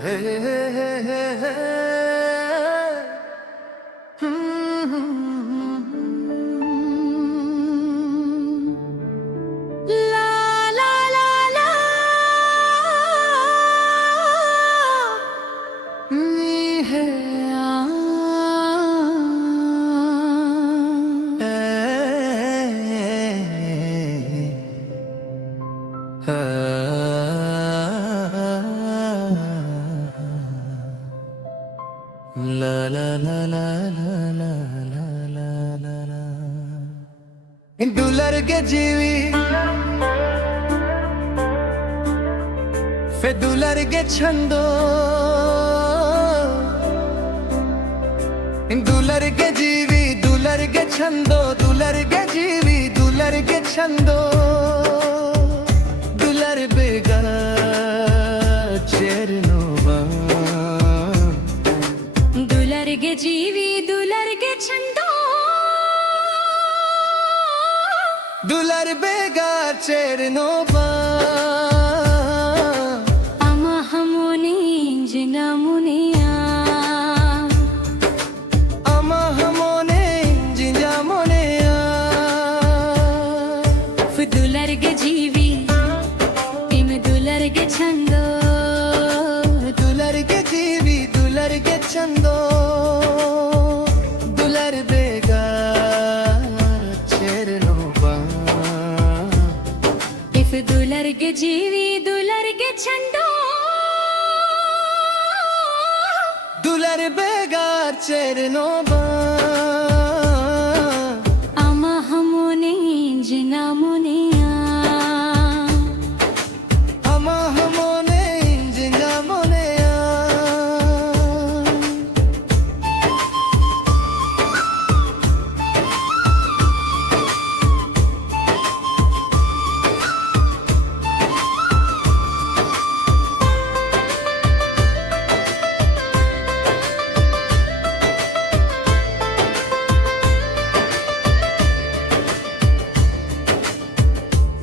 Hey, hey, hey, hey, hey. La la la la. Ni hai La la la la la la la la la la दुलर्गे जीवी फे दुलर्गे छंदो दुलर्गे जीवी दुलर्गे छंदो दुलर्गे जीवी दुलर्गे छंदो दुलर बेगा चेरनोबा दुलर्गे जीवी दुलर्गे छंदो दुलर बेगा चेरनोबा ama hamone jinamunia ama hamone jinja moneya fu dularge jeevi im dularge chando दुलर्गे जीवी दुलर्गे छंदो दुलर बेगा चेरनोबा if dularge jeevi dularge chando दुलर Vega चेरनोबा ama hamone jinamunia ama hamone jinja moneya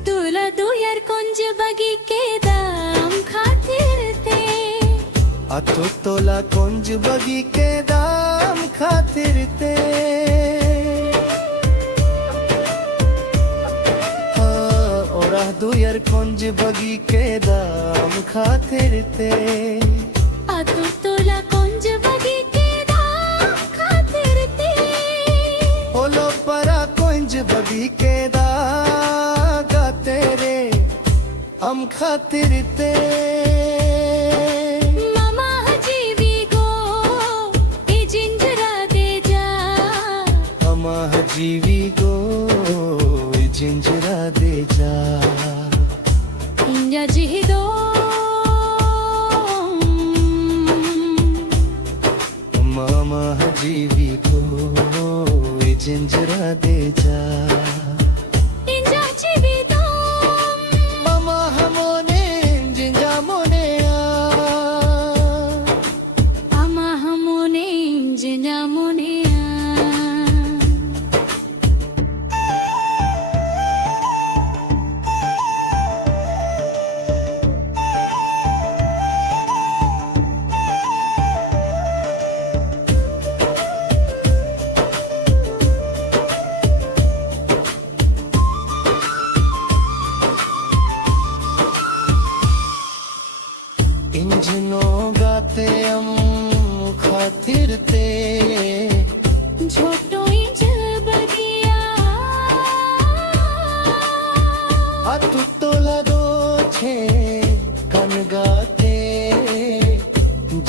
tula duyar konj bagi ke dam khatir te अतो तोला कुंज बगी के दाम खातिर ते ओरा दुयर कुंज बगी के दाम खातिर ते atu tula konj bagi ke dam khatir te ओलो परा कुंज बगी के दागा तेरे हम खातिर ते mama jeevi go e jinjra de ja अमा जीवी गो जिंजरा दे जा inja jido मामा जीवी को जिंजरा दे जा inja jido मामा हमोने जिंजा मोनेया ama hamone jina monia इंजनो गाते हम खातिर ते छोटो इंज बगिया अतु तोला दो छे कन गाते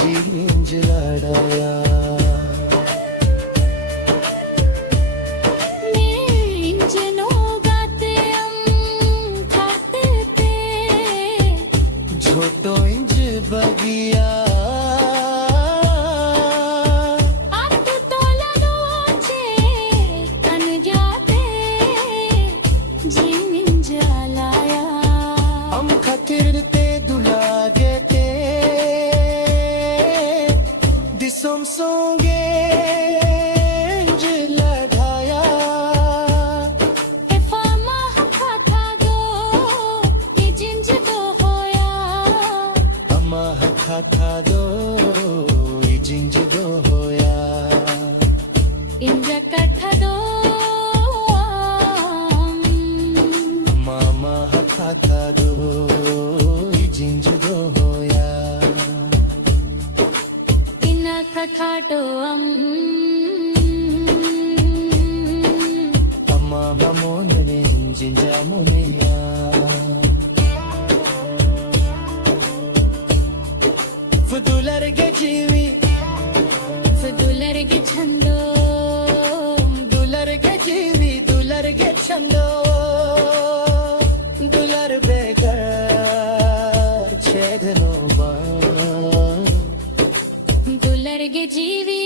जी इंज लड़ाया इंजनो गाते हम खाते थे छोटो इंज बगिया आतु तोला रोचे कन जाते जीवन जलाया हम खातिर ते दुलागे ते दिसोम सोंगे इंज लड़ाया एफामा खाता गो ई जिंज गो होया अमा खाखादो जिंजगो होया इंद्र कठदो मामा खाखादो जिंजगो होया इना कठाटो अम्मा मोनने जिंजा मोनिया फुदुलर्गे जीवी दुलर्गे छंदो दुलर्गे जीवी दुलर्गे छंदो दुलर बेगर छेदनो बा दुलर्गे जीवी